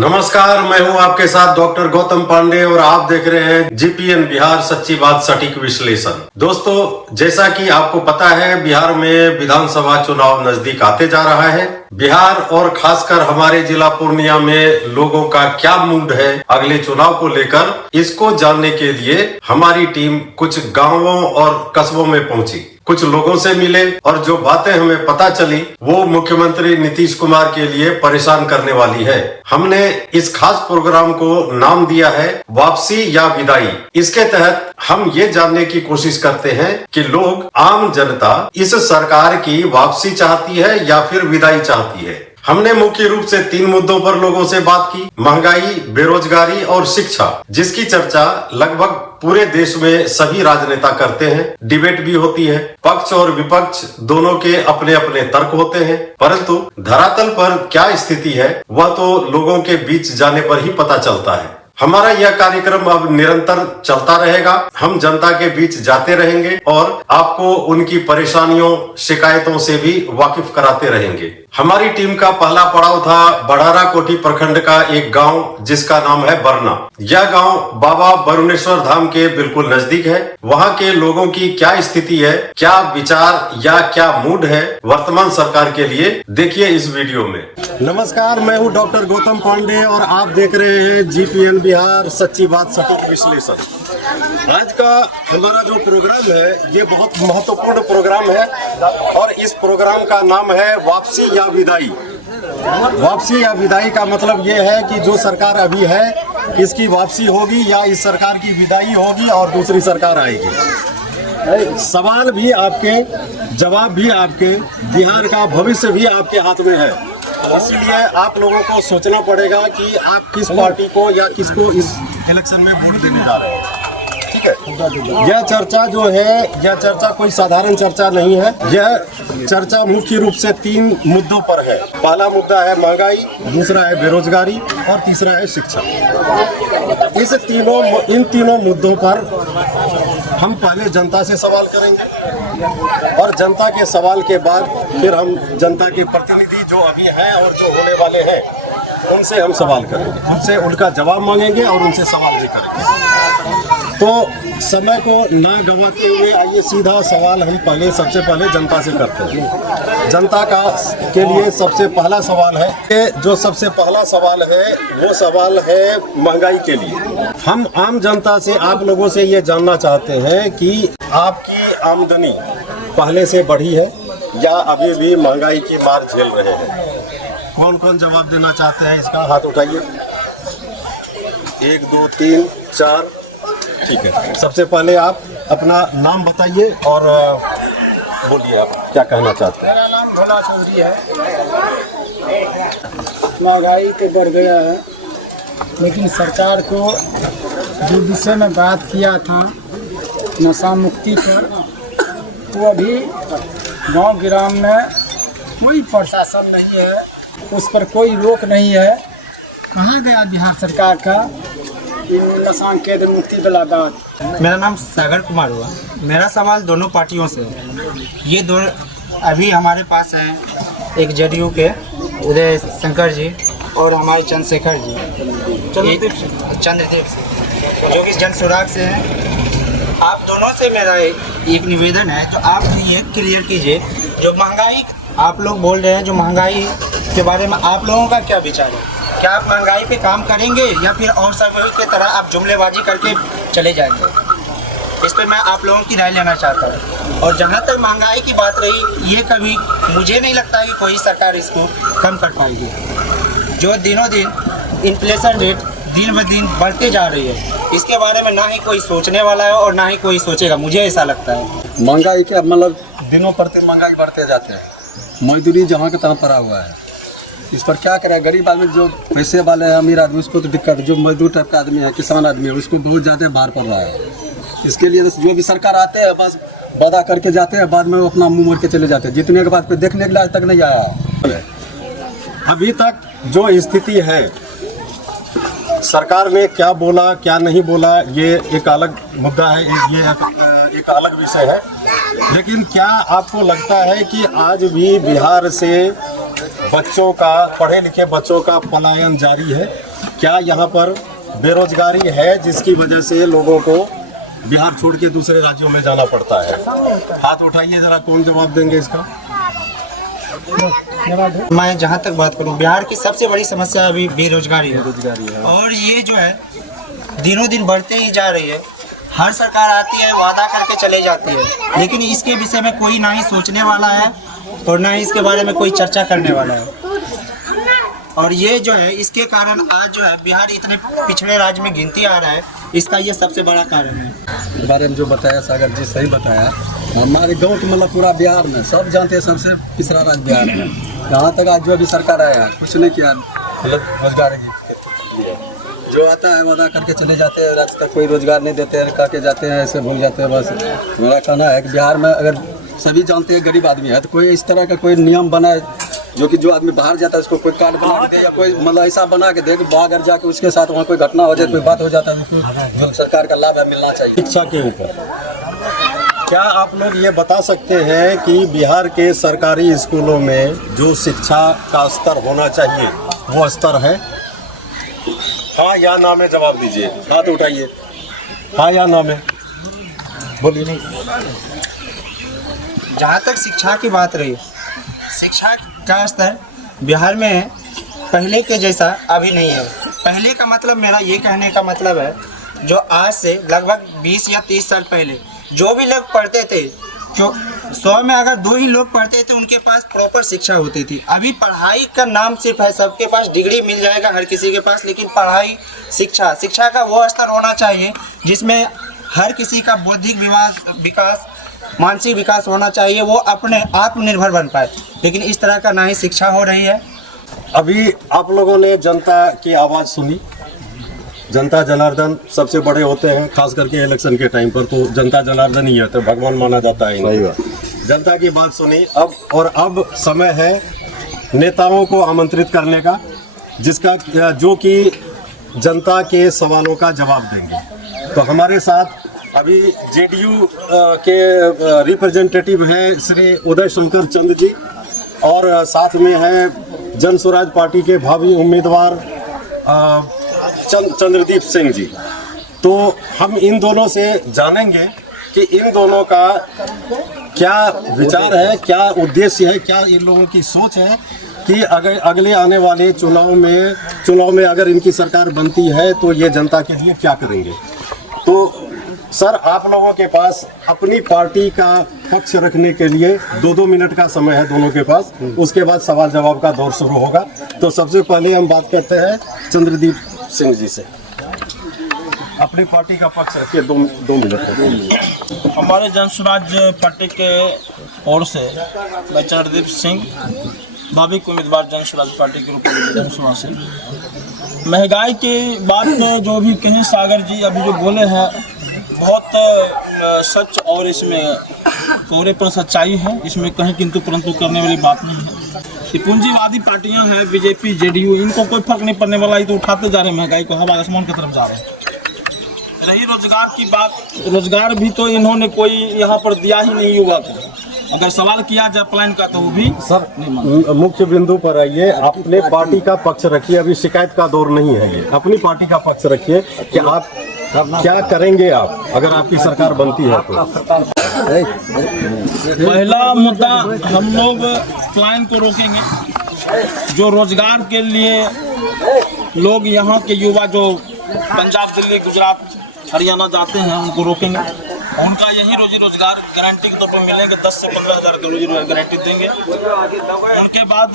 नमस्कार, मैं हूं आपके साथ डॉक्टर गौतम पांडे और आप देख रहे हैं जीपीएन बिहार, सच्ची बात सटीक विश्लेषण। दोस्तों, जैसा कि आपको पता है, बिहार में विधानसभा चुनाव नजदीक आते जा रहा है। बिहार और खासकर हमारे जिला पूर्णिया में लोगों का क्या मूड है अगले चुनाव को लेकर, इसको जानने के लिए हमारी टीम कुछ गांवों और कस्बों में पहुंची, कुछ लोगों से मिले और जो बातें हमें पता चली वो मुख्यमंत्री नीतीश कुमार के लिए परेशान करने वाली है। हमने इस खास प्रोग्राम को नाम दिया है वापसी या विदाई। इसके तहत हम ये जानने की कोशिश करते हैं कि लोग, आम जनता इस सरकार की वापसी चाहती है या फिर विदाई चाहती है। हमने मुख्य रूप से 3 मुद्दों पर लोगों से बात की: महंगाई, बेरोजगारी और शिक्षा, जिसकी चर्चा लगभग पूरे देश में सभी राजनेता करते हैं। डिबेट भी होती है, पक्ष और विपक्ष दोनों के अपने अपने तर्क होते हैं, परंतु धरातल पर क्या स्थिति है वह तो लोगों के बीच जाने पर ही पता चलता है। हमारा यह कार्यक्रम अब निरंतर चलता रहेगा। हम जनता के बीच जाते रहेंगे और आपको उनकी परेशानियों, शिकायतों से भी वाकिफ कराते रहेंगे। हमारी टीम का पहला पड़ाव था बड़ारा कोठी प्रखंड का एक गांव जिसका नाम है बरना। यह गांव बाबा बरुणेश्वर धाम के बिल्कुल नजदीक है। वहां के लोगों की क्या स्थिति है, क्या विचार या क्या मूड है वर्तमान सरकार के लिए, देखिए इस वीडियो में। नमस्कार, मैं हूं डॉक्टर गौतम पांडे और आप देख रहे हैं जीपीएन बिहार, सच्ची बात सटीक विश्लेषण। आज का हमारा जो प्रोग्राम है ये बहुत महत्वपूर्ण प्रोग्राम है और इस प्रोग्राम का नाम है वापसी या विदाई। वापसी या विदाई का मतलब ये है कि जो सरकार अभी है इसकी वापसी होगी या इस सरकार की विदाई होगी और दूसरी सरकार आएगी। सवाल भी आपके, जवाब भी आपके, बिहार का भविष्य भी आपके हाथ में है। इसीलिए आप लोगों को सोचना पड़ेगा कि आप किस पार्टी को या किसको इस इलेक्शन में वोट देने जा रहे हैं। ठीक है, यह चर्चा जो है, यह चर्चा कोई साधारण चर्चा नहीं है। यह चर्चा मुख्य रूप से 3 मुद्दों पर है। पहला मुद्दा है महंगाई, दूसरा है बेरोजगारी और तीसरा है शिक्षा। इन तीनों मुद्दों पर हम पहले जनता से सवाल करेंगे और जनता के सवाल के बाद फिर हम जनता के प्रतिनिधि जो अभी हैं और जो होने वाले हैं उनसे हम सवाल करेंगे, उनसे उनका जवाब मांगेंगे और उनसे सवाल भी करेंगे। तो समय को ना गंवाते हुए आइए सीधा सवाल हम सबसे पहले जनता से करते हैं। जनता के लिए सबसे पहला सवाल है कि जो सबसे पहला सवाल है वो सवाल है महंगाई के लिए। हम आम जनता से, आप लोगों से ये जानना चाहते हैं कि आपकी आमदनी पहले से बढ़ी है या अभी भी महंगाई की मार झेल रहे हैं? कौन कौन जवाब देना चाहते हैं इसका हाथ उठाइए। 1 2 3 4। ठीक है, सबसे पहले आप अपना नाम बताइए और बोलिए आप क्या कहना चाहते हैं। मेरा नाम भोला चौधरी है। महंगाई तो बढ़ गया है, लेकिन सरकार को जो विषय में बात किया था नशा मुक्ति पर, वो अभी गांव ग्राम में कोई प्रशासन नहीं है, उस पर कोई रोक नहीं है। कहाँ गया बिहार सरकार का नशा केंद्र मुक्ति वाला बात? मेरा नाम सागर कुमार हुआ। मेरा सवाल दोनों पार्टियों से है। ये दो अभी हमारे पास हैं, एक जेडीयू के उदय शंकर जी और हमारे चंद्रशेखर जी, चंद्रदेव से, जो कि जन सुराग से हैं। आप दोनों से मेरा एक निवेदन है, तो आप ये क्लियर कीजिए, जो महंगाई आप लोग बोल रहे हैं, जो महंगाई के बारे में आप लोगों का क्या विचार है? क्या आप महंगाई पे काम करेंगे या फिर और सब की तरह आप जुमलेबाजी करके चले जाएंगे? इस पे मैं आप लोगों की राय लेना चाहता हूँ। और जहाँ तक महंगाई की बात रही, ये कभी मुझे नहीं लगता कि कोई सरकार इसको कम कर पाएगी। जो दिनों दिन इन्फ्लेशन रेट दिन ब दिन बढ़ते जा रही है, इसके बारे में ना ही कोई सोचने वाला है और ना ही कोई सोचेगा, मुझे ऐसा लगता है। महंगाई के मतलब दिनों प्रति महंगाई बढ़ते जाते हैं। मजदूरी जहाँ के तहाँ पड़ा हुआ है, इस पर क्या करें? गरीब आदमी, जो पैसे वाले हैं, अमीर आदमी, उसको तो दिक्कत है। जो मजदूर टाइप का आदमी है, किसान आदमी है, उसको बहुत ज़्यादा भार पड़ रहा है। इसके लिए जो भी सरकार आते हैं बस वादा करके जाते हैं, बाद में वो अपना मुँह मोड़ के चले जाते हैं। जितने के बाद कोई देखने के लिए आज तक नहीं आया। अभी तक जो स्थिति है, सरकार ने क्या बोला क्या नहीं बोला, ये एक अलग मुद्दा है, ये एक अलग विषय है। लेकिन क्या आपको लगता है कि आज भी बिहार से बच्चों का, पढ़े लिखे बच्चों का पलायन जारी है? क्या यहाँ पर बेरोजगारी है जिसकी वजह से लोगों को बिहार छोड़ के दूसरे राज्यों में जाना पड़ता है? हाथ उठाइए जरा, कौन जवाब देंगे इसका? मैं जहाँ तक बात करूँ, बिहार की सबसे बड़ी समस्या अभी बेरोजगारी है। और ये जो है दिनों दिन बढ़ते ही जा रही है। हर सरकार आती है, वादा करके चले जाती है, लेकिन इसके विषय में कोई ना ही सोचने वाला है और ना ही इसके बारे में कोई चर्चा करने वाला है। और ये जो है इसके कारण आज जो है बिहार इतने पिछड़े राज्य में गिनती आ रहा है, इसका ये सबसे बड़ा कारण है। इस बारे में जो बताया सागर जी सही बताया। हमारे गांव के मतलब पूरा बिहार में सब जानते हैं सबसे पिछड़ा राज्य बिहार है। यहाँ तक आज जो अभी सरकार आया है कुछ नहीं किया मतलब रोजगार की। जो आता है वादा करके चले जाते हैं, रास्ते तक कोई रोजगार नहीं देते हैं, करके जाते हैं, ऐसे भूल जाते हैं। बस मेरा कहना है कि बिहार में अगर सभी जानते हैं गरीब आदमी है तो कोई इस तरह का कोई नियम बनाए जो कि जो आदमी बाहर जाता है उसको कोई कार्ड बना के दे, या कोई मतलब ऐसा बना के दे कि बाहर जाके उसके साथ वहाँ कोई घटना हो जाए, कोई बात हो जाता है, उसको जो सरकार का लाभ है मिलना चाहिए। शिक्षा के ऊपर क्या आप लोग ये बता सकते हैं कि बिहार के सरकारी स्कूलों में जो शिक्षा का स्तर होना चाहिए वो स्तर है? हाँ या ना में जवाब दीजिए, हाथ उठाइए। हाँ या ना में बोलिए। नहीं, जहाँ तक शिक्षा की बात रही, शिक्षा का स्तर बिहार में पहले के जैसा अभी नहीं है। पहले का मतलब, मेरा ये कहने का मतलब है, जो आज से लगभग 20 या 30 साल पहले जो भी लोग पढ़ते थे, जो 100 में अगर 2 ही लोग पढ़ते थे उनके पास प्रॉपर शिक्षा होती थी। अभी पढ़ाई का नाम सिर्फ है, सबके पास डिग्री मिल जाएगा हर किसी के पास, लेकिन पढ़ाई शिक्षा का वो स्तर होना चाहिए जिसमें हर किसी का बौद्धिक विकास, मानसिक विकास होना चाहिए, वो अपने आत्मनिर्भर बन पाए। लेकिन इस तरह का ना ही शिक्षा हो रही है। अभी आप लोगों ने जनता की आवाज़ सुनी। जनता जनार्दन सबसे बड़े होते हैं, खास करके इलेक्शन के टाइम पर तो जनता जनार्दन ही है, तो भगवान माना जाता है। सही बात। जनता की बात सुनी। अब समय है नेताओं को आमंत्रित करने का, जिसका जो कि जनता के सवालों का जवाब देंगे। तो हमारे साथ अभी जेडीयू के रिप्रेजेंटेटिव हैं श्री उदय शंकर चंद जी, और साथ में हैं जन स्वराज पार्टी के भावी उम्मीदवार चंद्रदीप सिंह जी। तो हम इन दोनों से जानेंगे कि इन दोनों का क्या विचार है, क्या उद्देश्य है, क्या इन लोगों की सोच है कि अगर अगले आने वाले चुनाव में अगर इनकी सरकार बनती है तो ये जनता के लिए क्या करेंगे। तो सर, आप लोगों के पास अपनी पार्टी का पक्ष रखने के लिए 2-2 मिनट का समय है दोनों के पास, उसके बाद सवाल जवाब का दौर शुरू होगा। तो सबसे पहले हम बात करते हैं चंद्रदीप सिंह जी से। अपनी पार्टी का पक्ष रखिए, 2 मिनट। हमारे जन स्वराज पार्टी के ओर से मैं चंद्रदीप सिंह, भावी उम्मीदवार जन स्वराज पार्टी के रूप में जनसभा से। महंगाई की बात जो भी कहीं सागर जी अभी जो बोले हैं बहुत सच, और इसमें कोरे पर सच्चाई है, इसमें कहीं किंतु परंतु करने वाली बात नहीं है। ये पूंजीवादी पार्टियां हैं, बीजेपी, जेडीयू, इनको कोई फर्क नहीं पड़ने वाला, ये तो उठाते जा रहे हैं महंगाई को, हवा आसमान की तरफ जा रहे हैं। रही रोजगार की बात, रोजगार भी तो इन्होंने कोई यहाँ पर दिया ही नहीं युवा को। अगर सवाल किया जाए प्लान का तो वो भी सर मुख्य बिंदु पर आइए। अपने पार्टी का पक्ष रखिए, अभी शिकायत का दौर नहीं है ये। अपनी पार्टी का पक्ष रखिए कि आप क्या करेंगे आप अगर आपकी सरकार बनती है तो। पहला मुद्दा, हम लोग प्लान को रोकेंगे। जो रोजगार के लिए लोग यहाँ के युवा जो पंजाब, दिल्ली, गुजरात, हरियाणा जाते हैं उनको रोकेंगे। उनका यही रोजी रोजगार गारंटी के तौर पर मिलेंगे, 10 से 15 हज़ार की रोजी रोजगार गारंटी देंगे। उनके बाद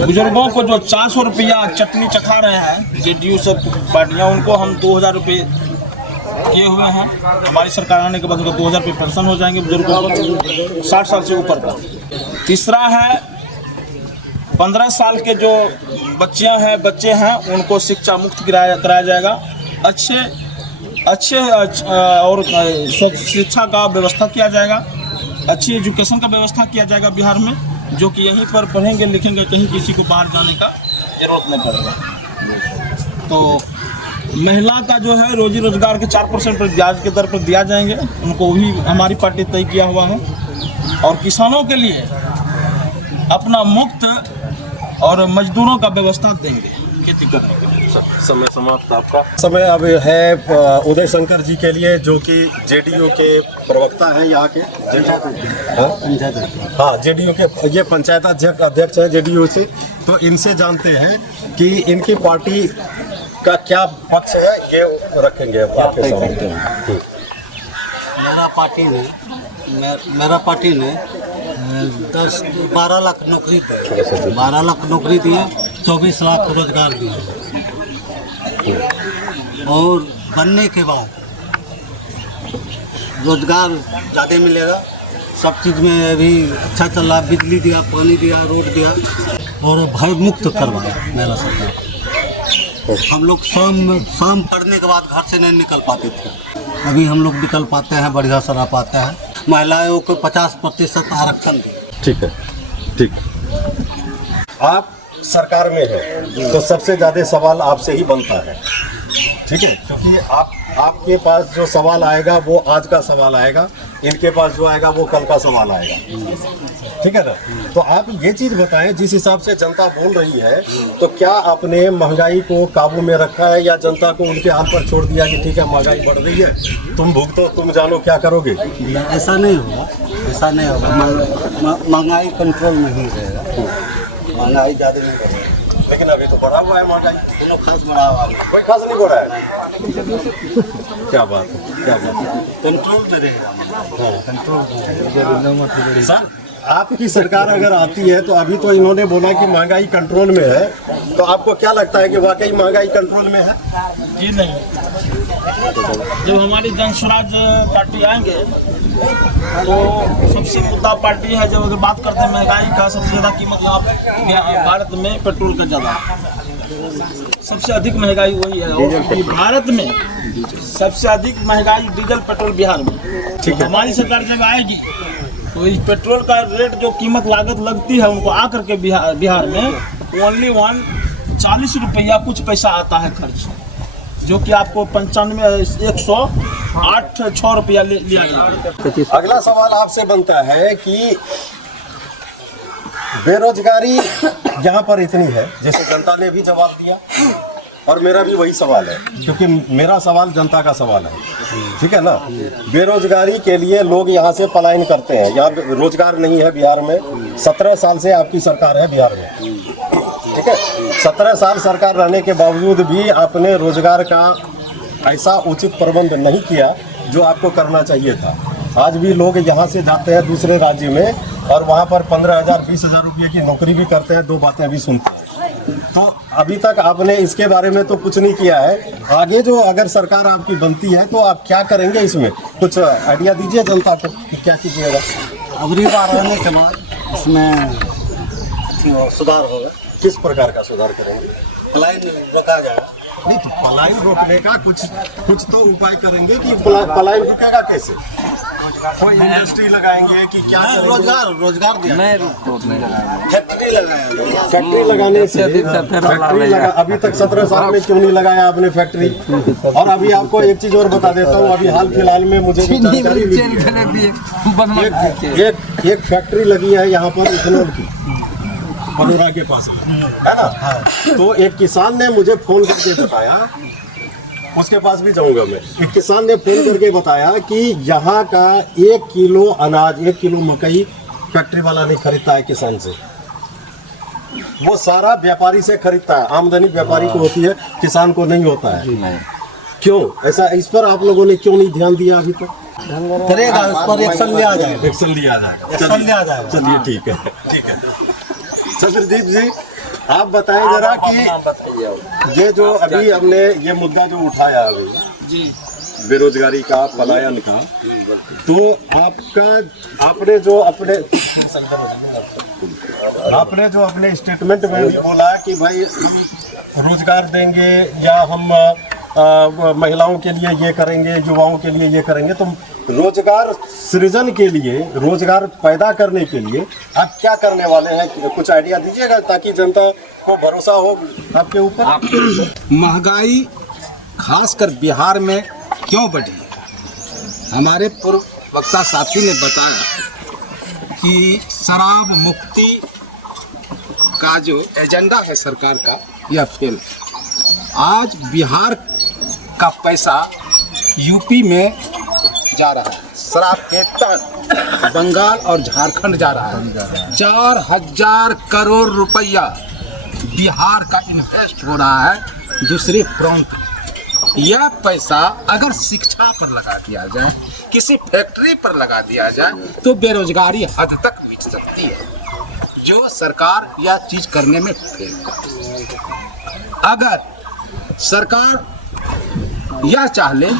बुजुर्गों को जो 400 रुपया चटनी चखा रहे हैं जेडीयू सब पार्टियाँ, उनको हम 2000 रुपये किए हुए हैं। हमारी सरकार आने के बाद उनको 2000 रुपये पेंशन हो जाएंगे बुजुर्गों को 60 साल से ऊपर का। तीसरा है 15 साल के जो बच्चे हैं उनको शिक्षा मुक्त कराया जाएगा। अच्छे और शिक्षा का व्यवस्था किया जाएगा, अच्छी एजुकेशन का व्यवस्था किया जाएगा बिहार में, जो कि यहीं पर पढ़ेंगे लिखेंगे, कहीं किसी को बाहर जाने का जरूरत नहीं पड़ेगा। तो महिला का जो है रोजी रोजगार के 4% पर ब्याज के दर पर दिया जाएंगे, उनको भी हमारी पार्टी तय किया हुआ है। और किसानों के लिए अपना मुफ्त और मजदूरों का व्यवस्था देंगे खेती करने के लिए। समय समाप्त आपका। समय अब है उदय शंकर जी के लिए, जो कि जेडीयू के प्रवक्ता हैं यहाँ के। हाँ, जेडीयू के ये पंचायत अध्यक्ष है जेडीयू से। तो इनसे जानते हैं कि इनकी पार्टी का क्या पक्ष है, ये रखेंगे आपके सामने। मेरा पार्टी ने 12 लाख नौकरी दी, 12 लाख नौकरी दिए, 24 लाख रोजगार दिए। और बनने के बाद रोजगार ज़्यादा मिलेगा, सब चीज़ में अभी अच्छा चल रहा, बिजली दिया, पानी दिया, रोड दिया और भय मुक्त करवाया मेरा सरकार। हम लोग शाम पढ़ने के बाद घर से नहीं निकल पाते थे, अभी हम लोग निकल पाते हैं, बढ़िया से रह पाते हैं। महिलाओं को 50% आरक्षण दिया। ठीक है, ठीक। आप सरकार में है तो सबसे ज़्यादा सवाल आपसे ही बनता है, ठीक है, क्योंकि आपके पास जो सवाल आएगा वो आज का सवाल आएगा, इनके पास जो आएगा वो कल का सवाल आएगा, ठीक है ना। तो आप ये चीज़ बताएं, जिस हिसाब से जनता बोल रही है, तो क्या आपने महंगाई को काबू में रखा है या जनता को उनके हाल पर छोड़ दिया कि ठीक है महंगाई बढ़ रही है, तुम भुगतो, तुम जानो क्या करोगे? ऐसा नहीं होगा, ऐसा नहीं होगा। महंगाई कंट्रोल में ही रहेगा, महंगाई ज़्यादा नहीं बढ़ेगा। लेकिन अभी तो बढ़ा हुआ है महंगाई, दोनों खास बढ़ा हुआ है, कोई खास नहीं बढ़ा है। क्या बात है, क्या बात है, कंट्रोल में रहेगा, कंट्रोल में। सर, आपकी सरकार अगर आती है तो अभी तो इन्होंने बोला कि महंगाई कंट्रोल में है, तो आपको क्या लगता है कि वाकई महंगाई कंट्रोल में है? जी नहीं, जब हमारी जन स्वराज पार्टी आएंगे तो सबसे मुद्दा पार्टी है। जब अगर बात करते हैं महंगाई का, सबसे ज़्यादा कीमत यहाँ भारत में पेट्रोल का ज़्यादा, सबसे अधिक महंगाई वही है। और भारत में सबसे अधिक महंगाई डीजल पेट्रोल बिहार में। ठीक है, हमारी सरकार जब आएगी तो इस पेट्रोल का रेट जो कीमत लागत लगती है उनको आकर के बिहार में ओनली 40 रुपया कुछ पैसा आता है खर्च, जो कि आपको 108-6 रुपया लिया जाएगा। अगला सवाल आपसे बनता है कि बेरोजगारी यहाँ पर इतनी है, जैसे जनता ने भी जवाब दिया, और मेरा भी वही सवाल है, क्योंकि मेरा सवाल जनता का सवाल है, ठीक है ना। बेरोजगारी के लिए लोग यहाँ से पलायन करते हैं, यहाँ रोजगार नहीं है बिहार में। 17 साल से आपकी सरकार है बिहार में, ठीक है। 17 साल सरकार रहने के बावजूद भी आपने रोजगार का ऐसा उचित प्रबंध नहीं किया जो आपको करना चाहिए था। आज भी लोग यहाँ से जाते हैं दूसरे राज्य में और वहाँ पर 15,000-20,000 रुपये की नौकरी भी करते हैं, 2 बातें भी सुनते हैं। तो अभी तक आपने इसके बारे में तो कुछ नहीं किया है। आगे जो अगर सरकार आपकी बनती है तो आप क्या करेंगे, इसमें कुछ आइडिया दीजिए जनता को कि क्या कीजिएगा? अगली बार आने के बाद इसमें सुधार होगा। किस प्रकार का सुधार करेंगे? पलायन रोका जाएगा। नहीं, तो पलायन रोकने का कुछ तो उपाय करेंगे कि पलायन रुकेगा कैसे? कोई इंडस्ट्री लगाएंगे कि क्या करेंगे? रोजगार दिया, फैक्ट्री लगाया, फैक्ट्री लगाने से अभी तक 17 साल में क्यों नहीं लगाया आपने फैक्ट्री? और अभी आपको एक चीज और बता देता हूँ, अभी हाल फिलहाल में मुझे जानकारी मिली, एक फैक्ट्री लगी है यहाँ पर इथेनॉल की, पनोरा के पास है ना। तो एक किसान ने मुझे फोन करके बताया, उसके पास भी जाऊंगा मैं। एक किसान ने फोन करके बताया कि यहाँ का 1 किलो अनाज, 1 किलो मकई फैक्ट्री वाला नहीं खरीदता है किसान से, वो सारा व्यापारी से खरीदता है। आमदनी व्यापारी को होती है, किसान को नहीं होता है। क्यों ऐसा? इस पर आप लोगों ने क्यों नहीं ध्यान दिया अभी तक? करेगा, उस पर एक्शन लिया जाएगा, एक्शन लिया जाएगा। चलिए ठीक है, ठीक है। चंद्रदीप जी, आप बताएं जरा कि ये जो अभी हमने ये मुद्दा जो उठाया अभी जी, बेरोजगारी का, पलायन का, तो आपने जो अपने स्टेटमेंट में भी बोला कि भाई हम रोजगार देंगे या हम महिलाओं के लिए ये करेंगे, युवाओं के लिए ये करेंगे। तो रोजगार सृजन के लिए, रोजगार पैदा करने के लिए आप क्या करने वाले हैं? कुछ आइडिया दीजिएगा ताकि जनता को भरोसा हो आपके ऊपर। महंगाई खासकर बिहार में क्यों बढ़ी है? हमारे पूर्व वक्ता साथी ने बताया कि शराब मुक्ति का जो एजेंडा है सरकार का, यह फेल। आज बिहार का पैसा यूपी में जा रहा है, शराब के टन बंगाल और झारखंड जा रहा है। 4000 करोड़ रुपया बिहार का इन्वेस्ट हो रहा है दूसरे प्रांत। यह पैसा अगर शिक्षा पर लगा दिया जाए, किसी फैक्ट्री पर लगा दिया जाए, तो बेरोजगारी हद तक मिट सकती है, जो सरकार यह चीज करने में फेल है। अगर सरकार यह चाह ले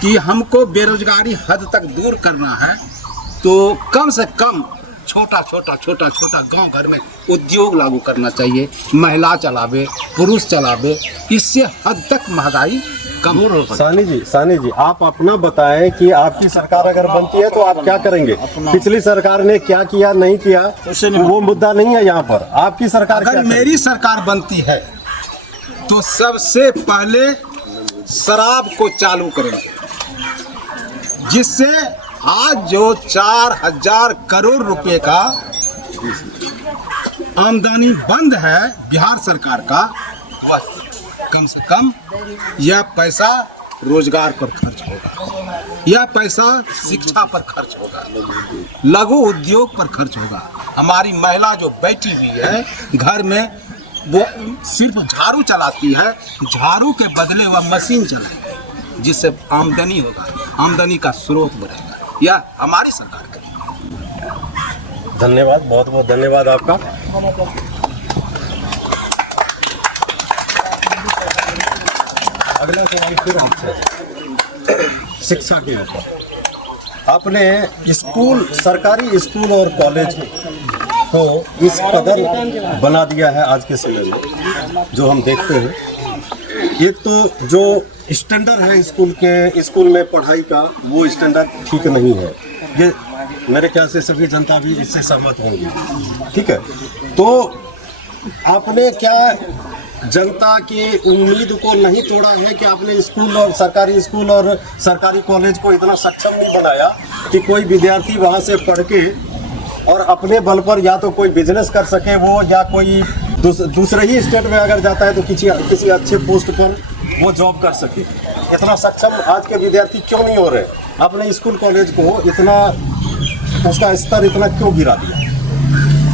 कि हमको बेरोजगारी हद तक दूर करना है, तो कम से कम छोटा गांव घर में उद्योग लागू करना चाहिए। महिला चलावे, पुरुष चलावे, इससे हद तक महंगाई कम हो सकती है। सानी जी आप अपना बताएं कि आपकी सरकार अगर बनती है तो आप क्या करेंगे? पिछली सरकार ने क्या किया नहीं किया वो मुद्दा नहीं है यहाँ पर। आपकी सरकार अगर मेरी सरकार बनती है तो सबसे पहले शराब को चालू करेंगे, जिससे आज जो 4000 करोड़ रुपए का आमदनी बंद है बिहार सरकार का, वह कम से कम यह पैसा रोजगार पर खर्च होगा, यह पैसा शिक्षा पर खर्च होगा, लघु उद्योग पर खर्च होगा। हमारी महिला जो बैठी हुई है घर में, वो सिर्फ झाड़ू चलाती है, झाड़ू के बदले वह मशीन चलाएगी, जिससे आमदनी होगा, आमदनी का स्रोत बढ़ेगा। यह हमारी सरकार करेगी। धन्यवाद, बहुत बहुत धन्यवाद आपका। अगला सवाल फिर आपसे शिक्षा के ऊपर। आपने स्कूल, सरकारी स्कूल और कॉलेज को इस कदर बना दिया है आज के समय में, जो हम देखते हैं। एक तो जो स्टैंडर्ड है स्कूल में पढ़ाई का, वो स्टैंडर्ड ठीक नहीं है। ये मेरे ख्याल से सभी जनता भी इससे सहमत होंगी, ठीक है। तो आपने क्या जनता की उम्मीद को नहीं तोड़ा है कि आपने स्कूल और सरकारी कॉलेज को इतना सक्षम नहीं बनाया कि कोई विद्यार्थी वहाँ से पढ़ के और अपने बल पर या तो कोई बिजनेस कर सके वो, या कोई दूसरे ही स्टेट में अगर जाता है तो किसी अच्छे पोस्ट पर वो जॉब कर सके। इतना सक्षम आज के विद्यार्थी क्यों नहीं हो रहे? आपने स्कूल कॉलेज को इतना, उसका स्तर इतना क्यों गिरा दिया?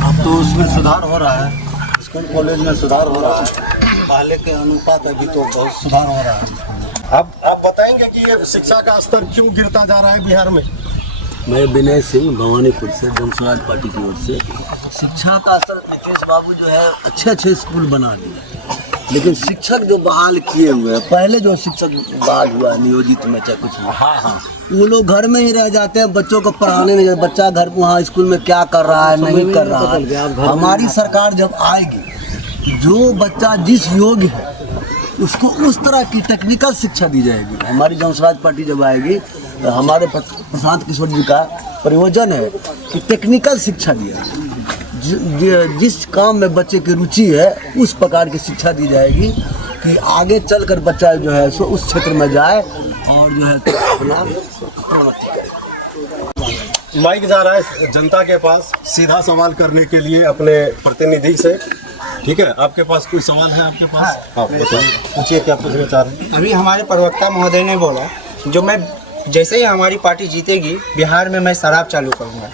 अब तो उसमें सुधार हो रहा है, स्कूल कॉलेज में सुधार हो रहा है, पहले के अनुपात अभी तो बहुत सुधार हो रहा है। आप बताएंगे कि ये शिक्षा का स्तर क्यों गिरता जा रहा है बिहार में? मैं विनय सिंह भवानीपुर से, जन स्वराज पार्टी की ओर से। शिक्षा का स्तर नीतीश बाबू जो है अच्छे स्कूल बना दिए, लेकिन शिक्षक जो बहाल किए हुए हैं, पहले जो शिक्षक बहाल हुआ नियोजित में चाहे कुछ, हाँ, वो लोग घर में ही रह जाते हैं, बच्चों को पढ़ाने नहीं जाते। बच्चा घर वहाँ स्कूल में क्या कर रहा है नहीं कर रहा है। हमारी सरकार जब आएगी, जो बच्चा जिस योग्य है उसको उस तरह की टेक्निकल शिक्षा दी जाएगी। हमारी जन स्वराज पार्टी जब आएगी तो हमारे प्रशांत किशोर जी का प्रयोजन है कि टेक्निकल शिक्षा दिया, जिस काम में बच्चे की रुचि है उस प्रकार की शिक्षा दी जाएगी कि आगे चलकर बच्चा जो है सो उस क्षेत्र में जाए और जो है अपना प्रगति करे। माइक जा रहा है जनता के पास सीधा सवाल करने के लिए अपने प्रतिनिधि से, ठीक है। आपके पास कोई सवाल है? आपके पास हाँ, बताइए, पूछिए क्या पूछना चाह रहे हैं। अभी हमारे प्रवक्ता महोदय ने बोला, जो मैं जैसे ही हमारी पार्टी जीतेगी बिहार में मैं शराब चालू करूँगा।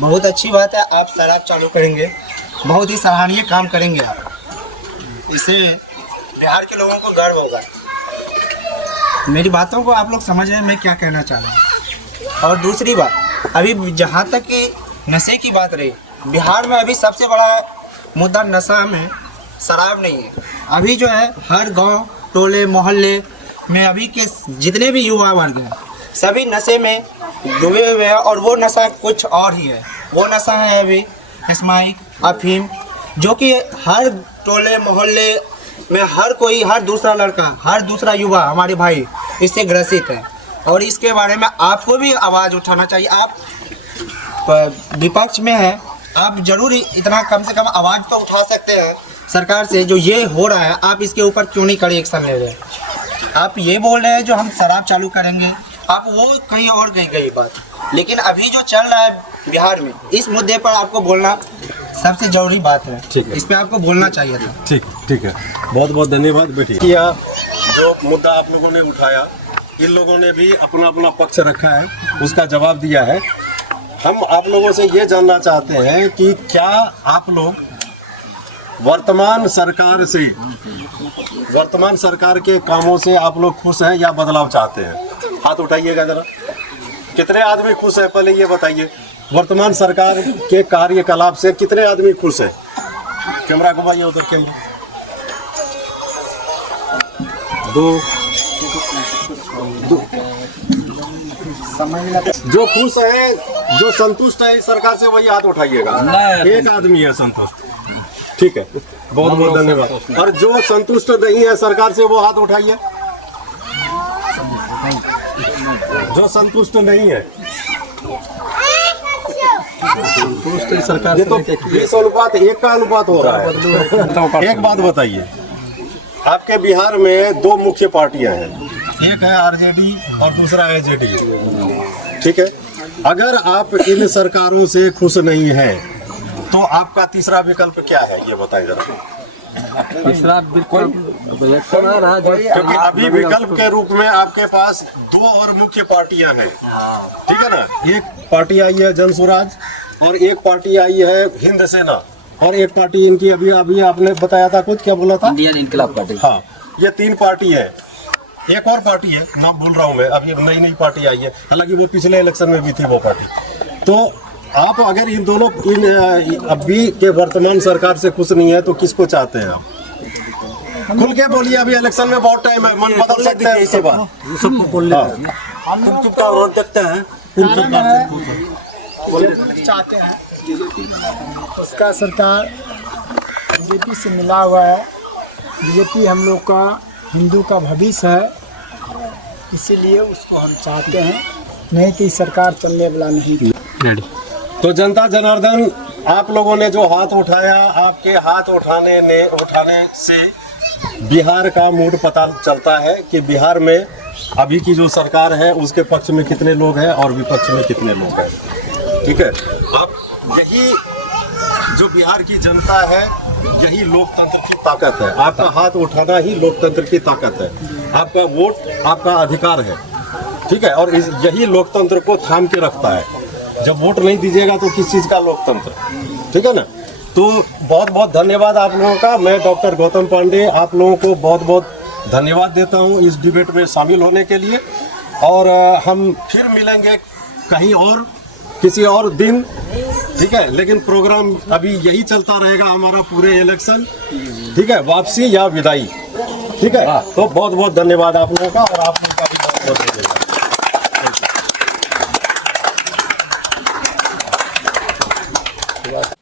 बहुत अच्छी बात है, आप शराब चालू करेंगे, बहुत ही सराहनीय काम करेंगे आप, इससे बिहार के लोगों को गर्व होगा। मेरी बातों को आप लोग समझ रहे हैं मैं क्या कहना चाह रहा हूँ। और दूसरी बात, अभी जहाँ तक कि नशे की बात रही, बिहार में अभी सबसे बड़ा मुद्दा नशा में शराब नहीं है। अभी जो है हर गांव, टोले, मोहल्ले में अभी के जितने भी युवा वर्ग हैं सभी नशे में डूबे हुए हैं, और वो नशा कुछ और ही है। वो नशा है अभी स्माइक, अफीम, जो कि हर टोले मोहल्ले में हर दूसरा लड़का, हर दूसरा युवा हमारे भाई इससे ग्रसित है। और इसके बारे में आपको भी आवाज़ उठाना चाहिए। आप विपक्ष में हैं, आप जरूर इतना कम से कम आवाज़ तो उठा सकते हैं सरकार से। जो ये हो रहा है आप इसके ऊपर क्यों नहीं कड़ी एक्शन ले रहे हैं? आप ये बोल रहे हैं जो हम शराब चालू करेंगे, आप वो कहीं और गई बात। लेकिन अभी जो चल रहा है बिहार में, इस मुद्दे पर आपको बोलना सबसे जरूरी बात है, ठीक है। इस पे आपको बोलना चाहिए था। ठीक है, बहुत बहुत धन्यवाद बेटी। किया जो मुद्दा आप लोगों ने उठाया, इन लोगों ने भी अपना अपना पक्ष रखा है, उसका जवाब दिया है। हम आप लोगों से ये जानना चाहते हैं कि क्या आप लोग वर्तमान सरकार के कामों से आप लोग खुश हैं या बदलाव चाहते हैं? हाथ उठाइएगा जरा। कितने आदमी खुश हैं, पहले ये बताइए। वर्तमान सरकार के कार्यकलाप से कितने आदमी खुश हैं? कैमरा घुमाइए उधर, कैमरा। दो। जो खुश है, जो संतुष्ट है इस सरकार से, वही हाथ उठाइएगा। एक आदमी है संतुष्ट, ठीक है, बहुत बहुत धन्यवाद। और जो संतुष्ट नहीं है सरकार से, वो हाथ उठाइए। जो संतुष्ट नहीं है, संतुष्ट सरकार, ये तो 20:1 का अनुपात हो रहा है। एक बात बताइए, आपके बिहार में दो मुख्य पार्टियां हैं, एक है आरजेडी और दूसरा है जेडीयू, ठीक है। अगर आप इन सरकारों से खुश नहीं हैं, तो आपका तीसरा विकल्प क्या है, ये बताइए जरा। तीसरा विकल्प, क्योंकि अभी विकल्प के रूप में आपके पास दो और मुख्य पार्टियां हैं, ठीक है ना। एक पार्टी आई है जन स्वराज और एक पार्टी आई है हिंद सेना, और एक पार्टी इनकी अभी आपने बताया था कुछ, क्या बोला था? इंडियन इनकलाब पार्टी। हाँ, ये 3 पार्टी है। एक और पार्टी है, नाम भूल रहा हूँ मैं, अभी नई पार्टी आई है, हालांकि वो पिछले इलेक्शन में भी थी वो पार्टी। तो आप अगर इन दोनों अभी के वर्तमान सरकार से खुश नहीं है, तो किसको चाहते हैं आप? खुल के बोलिए, अभी इलेक्शन में बहुत टाइम है, मन बदल सकता है इसके बाद। सबको बोल लेते हैं। हम लोग चुप का और देखते हैं कारण है, चाहते हैं उसका सरकार बीजेपी से मिला हुआ है। बीजेपी हम लोग का हिंदू का भविष्य है, इसीलिए उसको हम चाहते हैं, नहीं तो सरकार चलने वाला नहीं। तो जनता जनार्दन, आप लोगों ने जो हाथ उठाया, आपके हाथ उठाने से बिहार का मूड पता चलता है कि बिहार में अभी की जो सरकार है उसके पक्ष में कितने लोग हैं और विपक्ष में कितने लोग हैं, ठीक है। अब यही जो बिहार की जनता है, यही लोकतंत्र की ताकत है। आपका हाथ उठाना ही लोकतंत्र की ताकत है। आपका वोट आपका अधिकार है, ठीक है, और यही लोकतंत्र को थाम के रखता है। जब वोट नहीं दीजिएगा तो किस चीज़ का लोकतंत्र, ठीक है ना। तो बहुत बहुत धन्यवाद आप लोगों का। मैं डॉक्टर गौतम पांडे आप लोगों को बहुत बहुत धन्यवाद देता हूं इस डिबेट में शामिल होने के लिए, और हम फिर मिलेंगे कहीं और किसी और दिन, ठीक है। लेकिन प्रोग्राम अभी यही चलता रहेगा हमारा पूरे इलेक्शन, ठीक है, वापसी या विदाई, ठीक है। तो बहुत बहुत धन्यवाद आप लोगों का, और आप लोगों का भी बहुत बहुत धन्यवाद।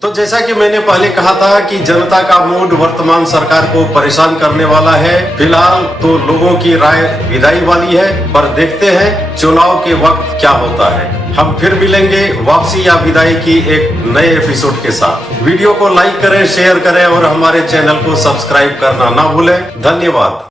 तो जैसा कि मैंने पहले कहा था कि जनता का मूड वर्तमान सरकार को परेशान करने वाला है। फिलहाल तो लोगों की राय विदाई वाली है, पर देखते हैं चुनाव के वक्त क्या होता है। हम फिर मिलेंगे वापसी या विदाई की एक नए एपिसोड के साथ। वीडियो को लाइक करें, शेयर करें और हमारे चैनल को सब्सक्राइब करना ना भूलें। धन्यवाद।